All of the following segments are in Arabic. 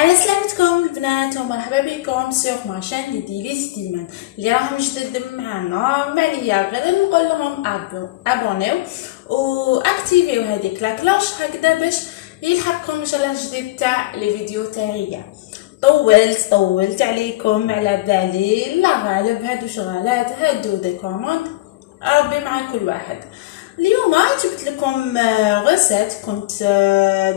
على سلامتكم البنات ومرحبا بكم سيغ ماشين اللي ديليز ديما اللي راهم جدد معنا. ما عليا غير نقول لهم ابونيو واكتيفيو هذيك لا كلوش هكذا باش يلحقكم ان شاء الله الجديد تاع لي فيديو تاعي. طولت عليكم على بالي، لا غالب هادو شغالات هادو دي كوموند ربي مع كل واحد. اليوم جبت لكم غسات كنت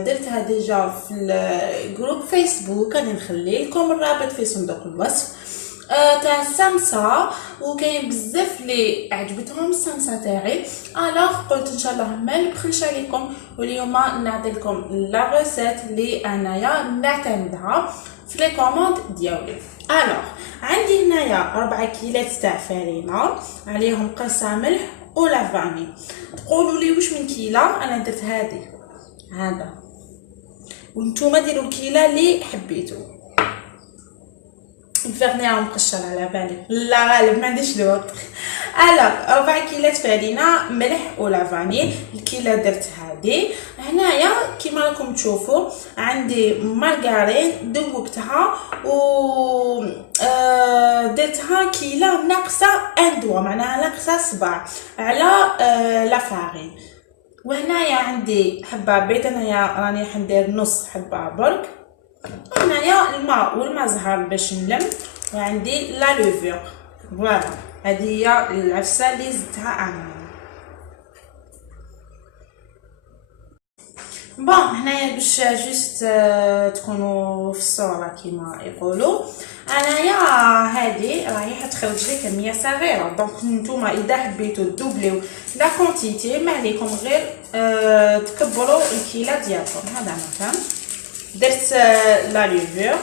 درتها ديجا في الجروب فيسبوك، راني نخلي لكم الرابط في صندوق الوصف تاع السمسة، وكاين بزاف اللي عجبتهم السمسة تاعي. قلت ان شاء الله ما نبخلش عليكم، واليوم نعطي لكم لا غسات اللي انايا نعتمدها في لي كوموند ديالي. عندي هنايا 4 كيلات تاع فرينه، عليهم قرصه ملح ولا فاني. تقولوا لي واش من كيله؟ انا درت هذا وانتوما ديروا الكيله اللي حبيتو. الفرنيه مقشر على بالي، لا غالب ما عنديش الوقت. 4 كيلات فرينه ملح ولا فاني. الكيله درت هذه. هنايا كيما راكم تشوفوا عندي مارغرين ذوبتها و درتها كيله ناقصه اندوا، معناها ناقصه صباع على لا فارين. وهنايا عندي حبه بيض، انايا راني حندير نص حبه برك. وهنايا الماء والماء زهر باش نلم، وعندي لا لوفور. فوالا هذه هي العفسه اللي زدتها انا. هنايا باش جوست تكونوا في الصوره كيما يقولوا. انايا هذه راهي حتخرج لي كميه صغيره، دونك نتوما اذا حبيتوا تدوبليو لا كونتيتي ما عليكم غير تكبروا الكيله ديالكم. هذا مثلا درت لا لوفور،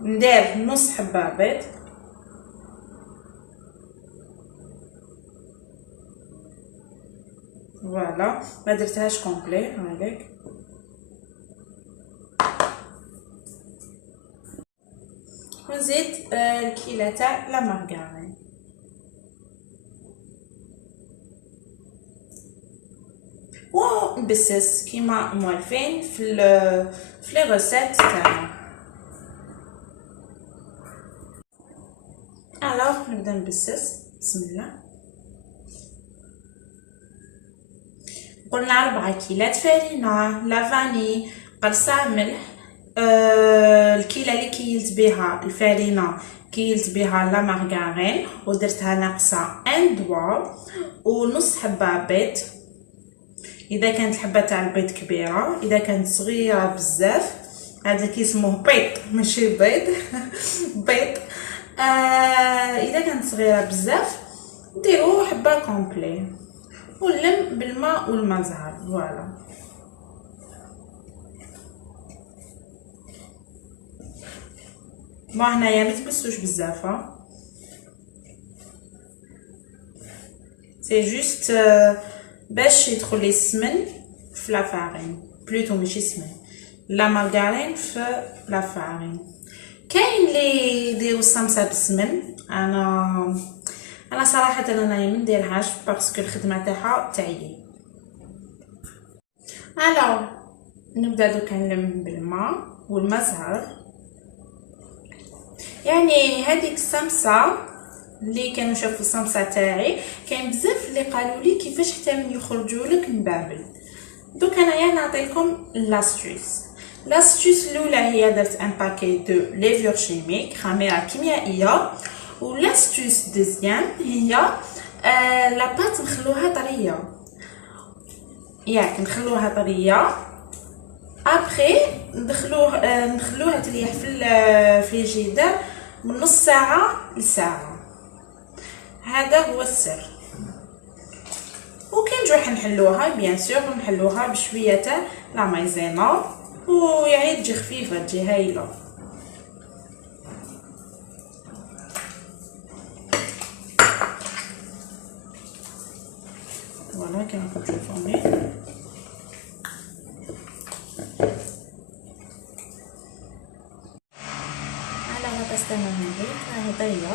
ندير نص حبه بيض، فوالا ما درتهاش كومبلي هذيك. ونزيد الكيله تاع لا مارغرين ونبسس كيما موالفين في لي غوسيت تاعنا. نبدا نبسس. بسم الله. قلنا 4 كيلات فرينه، لا فاني، قرصه ملح، الكيله اللي كيلت بها الفرينه كيلت بها لا مارغرين ودرتها ناقصه دوا، ونص حبه بيض اذا كانت الحبه تاع البيض كبيره، اذا كانت صغيره بزاف هذا كيسموه بيض ماشي بيض بيض. اذا كانت صغيره بزاف ديروا حبه كومبلي، ونلم بالماء والماء زهر. فوالا هنايا ما تبسوش بزاف، سي جوست باش يدخل لي السمن في لا فارين، بلوتو ماشي سمن، لا مارغرين في لا فارين. كاين اللي يديروا الصمصه بالسمن، انا صراحه انا ما نديرهاش باسكو الخدمه تاعها تعيي. نبدا دوكا نلم بالماء والماء زهر. يعني هذيك الصمصه اللي كانوا شافوا الصمصه تاعي، كاين بزاف اللي قالوا لي كيفاش حتى من يخرجوا لك مبابل. دوك انايا نعطي لكم لاستيوس الاولى هي درت ان باكي دو ليفور شيميك خميره كيميائيه، ولاستيوس دوزيام هي لا بات نخلوها طريه، نخلوها طريه ابري نخلوها تريح في الفريجيدير من نص ساعه لساعه. هذا هو السر. وكي نجوح نحلوها بيان سور نحلوها بشويه تاع لا مايزينا، ويعني تجي خفيفه تجي هايله. فوالا كما تشوفوني استنى هذه طريه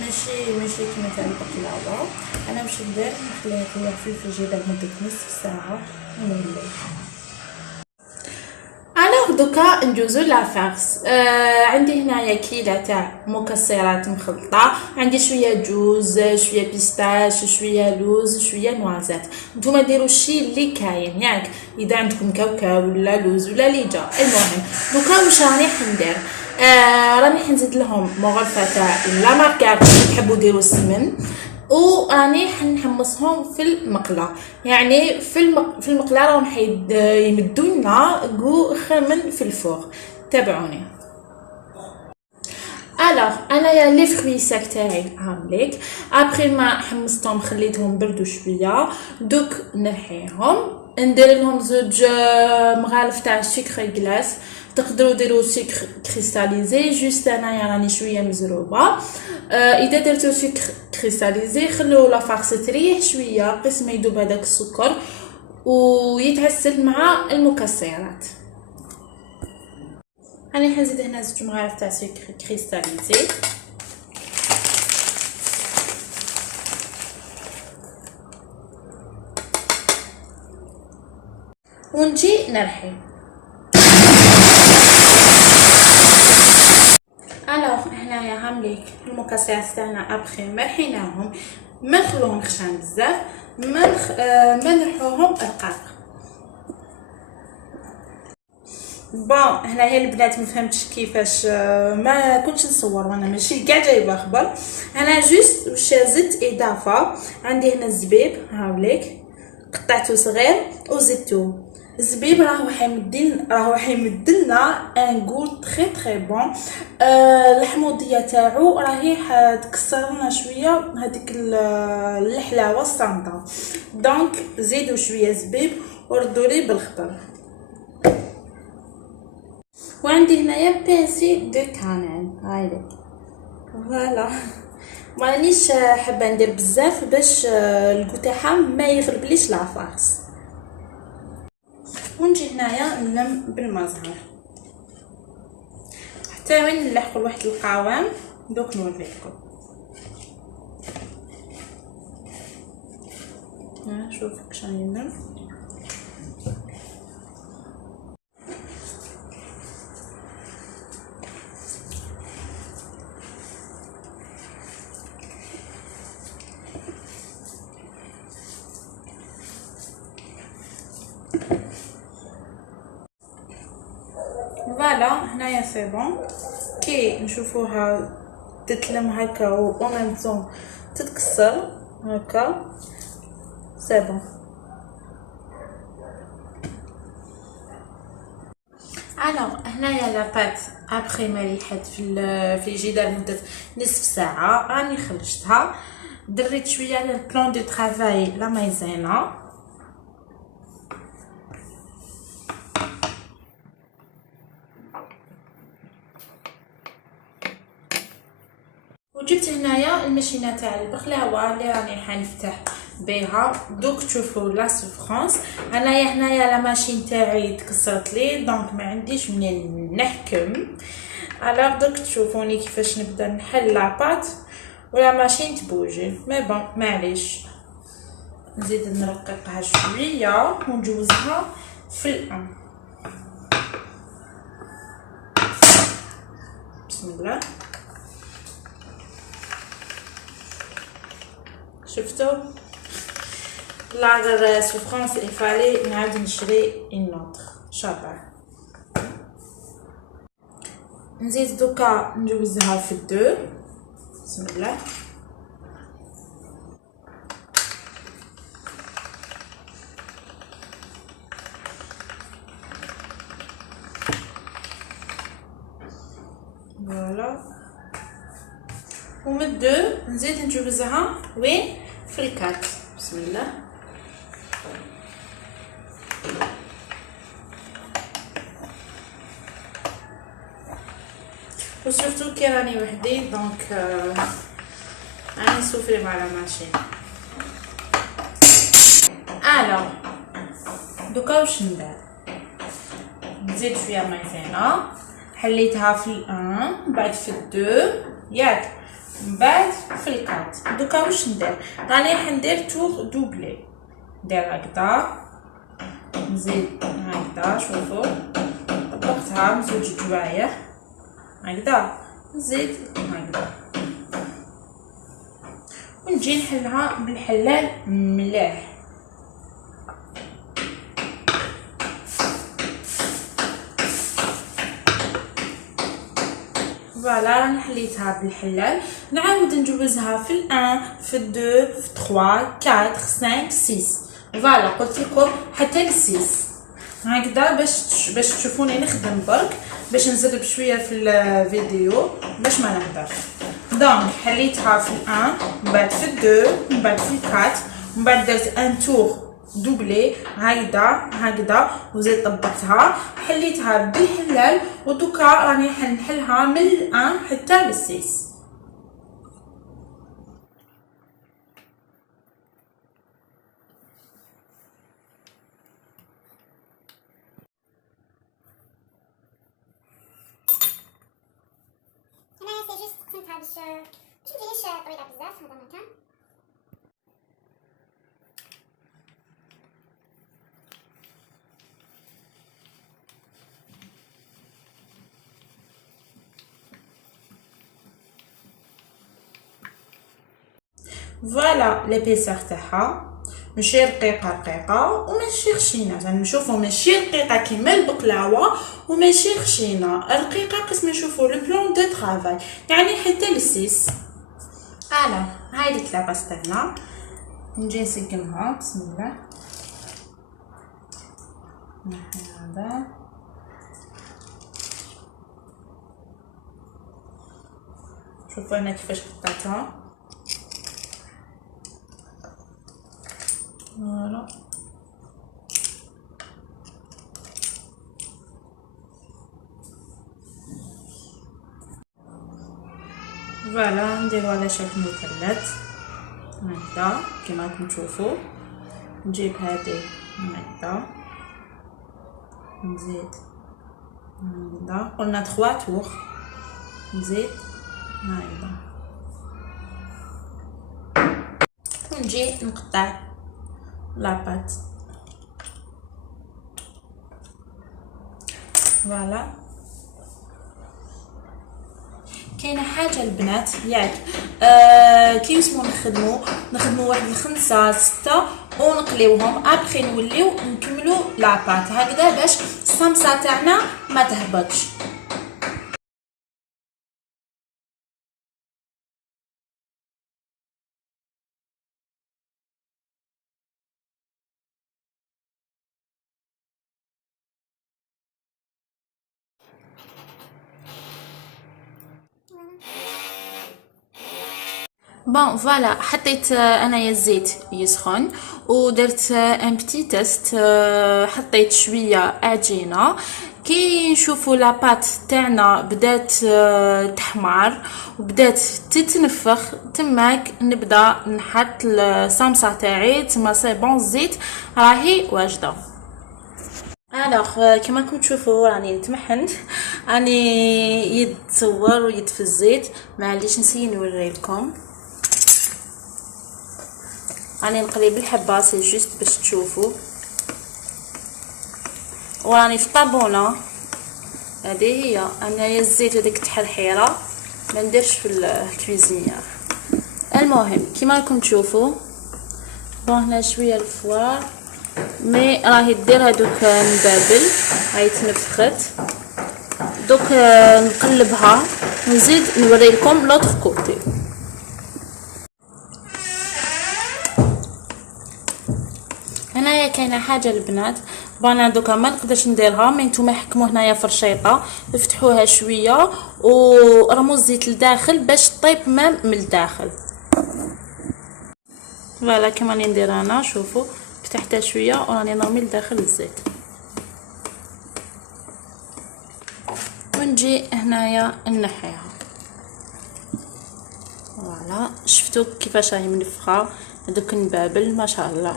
ماشي كيما تاع البقلاوه. انا باش ندير نخليها تريح في الفريجيدير لمده نصف ساعه ونولي. دوكا ندوزو لا فارس. عندي هنايا كيله تاع مكسرات مخلطه، عندي شويه جوز، شويه بيستاش، شويه لوز، شويه نوازات. نتوما ديروا الشيء اللي كاين ياك، اذا عندكم كاوكاو ولا لوز ولا ليجا. المهم دوكا واش راني حندير، راني حنزيد لهم مغرفه تاع لا ماركار تحبوا ديروا السمن، وراني حنحمصهم في المقله. يعني في المقله راهم يمدوا لنا جو خمن في الفوغ. تابعوني. الوغ انايا لي فروي ساك تاعي هامليك، ابري ما حمصتهم خليتهم بردوا شويه، دوك نرحيهم، ندير لهم زوج مغالف تاع سكر غلاس، تقدروا ديروا سكر كريستاليزي. جوست انايا راني شويه مزروبه. اذا درتو سكر كريستاليزي خلو لا فارس تريح شويه قسم ما يذوب هذاك السكر ويتعسل مع المكسرات. راني حنزيد هنا زوج مغالف تاع سكر كريستاليزي، ونجي نرحي. الوغ هنايا هامليك المكسرات تاعنا ابخي مرحيناهم، ما نخلوهم خشان بزاف، ما نرحوهم رقاق. بون هنايا البنات ما فهمتش كيفاش، ما كنتش نصور وانا ماشي كاع جايبه خبر. انا جوست واش زدت اضافه، عندي هنا الزبيب هاوليك قطعته صغير وزدته. الزبيب راهو حيمدلنا ان غو تري تري بون. الحموضيه تاعو راهي حتكسر لنا شويه هذيك الحلاوه الصامته، دونك زيدوا شويه زبيب وردوا لي بالخضر. وعندي هنايا بينسي دو كانيل هايلي فوالا، مانيش حابه ندير بزاف باش الكو تاعها ما يغلبليش لافارس. ونجي هنايا نلم بالمزهر حتى وين نلحقوا لواحد القوام. دوك نوريكم. شوف كش راني نلم. فوالا هنايا سي بون، كي نشوفوها تتلم هكا و اون طون تتكسر هكا سي بون. الوغ هنايا لاباط ابخي ما ريحت في الجدار مده نصف ساعه، راني خرجتها، دريت شويه على البلان دو طرافاي لا مايزينا، وجبت هنايا الماشينه تاع البقلاوه اللي راني حنفتح بها. دوك تشوفوا لا سوفرانس. هنايا لا ماشين تاعي تكسرت لي، دونك ما عنديش منين نحكم. الوغ دوك تشوفوني كيفاش نبدا نحل لاباط ولا ماشين تبوجي، مي بون معليش. نزيد نرققها شويه ونجوزها في الان. بسم الله. شفتوا لا غير سوفرانس الفالي نعاود نشري اون اوتر شابه. نزيد دوكا نجوزها في الدو. بسم الله. فوالا. ومن الدو نزيد نجوزها وين في الكات. بسم الله. وشفتو كي راني وحدي دونك راني نسوفري مع لا ماشين. الوغ دوكا واش ندير، نزيد شويه مايزينا، حليتها في الان، بعد في الدو ياك، من بعد في الكات. دوكا واش ندير، راني حندير تور دوبلي، ندير هكذا، نزيد هكذا، شوفوا طبقت نزيدها مزوج جوايه هكذا، نزيد هكذا ونجي نحلها بالحلال مليح. فوالا راني حليتها بالحلال، نعاود نجوزها في الان في الدو في 3 4 5 6. فوالا قلت لكم حتى للسيس هكذا باش تشوفوني نخدم برك، باش نزرب بشويه في الفيديو باش ما نهدرش. دونك حليتها في الان، من بعد في الدو، من بعد في الكات، من بعد درت ان تور دوبلي هكذا وزيد طبقتها حليتها بالحلال. ودوكا راني نحلها من الان حتى للسيس. هنايا سي جوست قسمتها باش متجيليش طويله بزاف هذا المكان. فوالا ليبيسيغ تاعها ماشي رقيقه وماشي خشينه، زعما نشوفو ماشي رقيقه كيما البقلاوه وماشي خشينه، رقيقه قسم نشوفو لو بلان دو طرافاي يعني حتى للسيس. فوالا هاي ديك لاباس تاعنا نجي نسقمها بسم الله. هذا شوفوا انا كيفاش قطعتها. فوالا فوالا نديرو على شكل مثلث هكذا كيما راكم تشوفوا. نجيب هذه هكذا نزيد هكذا، قلنا 3 تور، نزيد هكذا ونجي نقطع لاباط. فوالا كاينه حاجه البنات ياك كي اسمو نخدمو واحد 5 6 ونقليوهم ابخي نوليو نكملو لاباط هكذا باش الصمصه تاعنا ما تهبطش. بون فوالا حطيت انايا الزيت يسخن ودرت ان بتي تيست، حطيت شويه عجينه كي نشوفوا لاباط تاعنا بدات تحمر وبدات تتنفخ تماك نبدا نحط الصمصه تاعي تما سي بون الزيت راهي واجده. الوغ كما راكم تشوفوا راني نتمحن، راني يتصور ويد في الزيت، معليش نسي نوريلكم. راني نقلي بالحبه سي جوست باش تشوفوا، وراني في طابونه هذه هي انايا الزيت وديك التحرحيره ما نديرش في الكويزينيير. المهم كيما راكم تشوفوا بون هنا شويه الفوار مي راهي دير هذوك مبابل هاي تنفخت دوك نقلبها ونزيد نوريلكم لوطخ كوتي. هنايا كاينه حاجه البنات بانا دوكا ما نقدرش نديرها مي نتوما حكموا هنايا فرشيطه افتحوها شويه ورموا الزيت لداخل باش طيب مام من الداخل. فوالا كيما راني ندير انا شوفوا فتحتها شويه وراني نرمي لداخل الزيت ونجي هنايا نحيها. فوالا شفتوا كيفاش راهي منفخه هذوك النبابل ما شاء الله.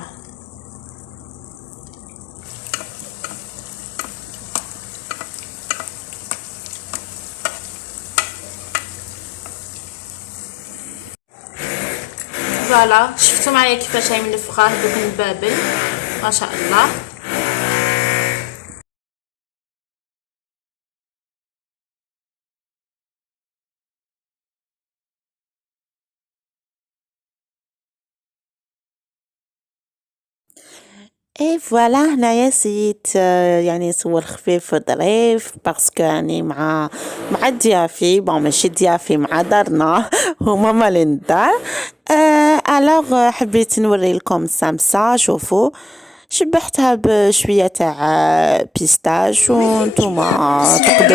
فوالا شفتوا معايا كيفاش راهي منفخه هذوك النبابل ما شاء الله. اي فوالا هنايا سيت يعني صور خفيف ظريف باسكو يعني مع ضيافي ماشي ضيافي مع دارنا هما مالين الدار. الوغ حبيت نوري لكم السمسة. شوفوا شبحتها بشويه تاع بيستاش وانتم تقدروا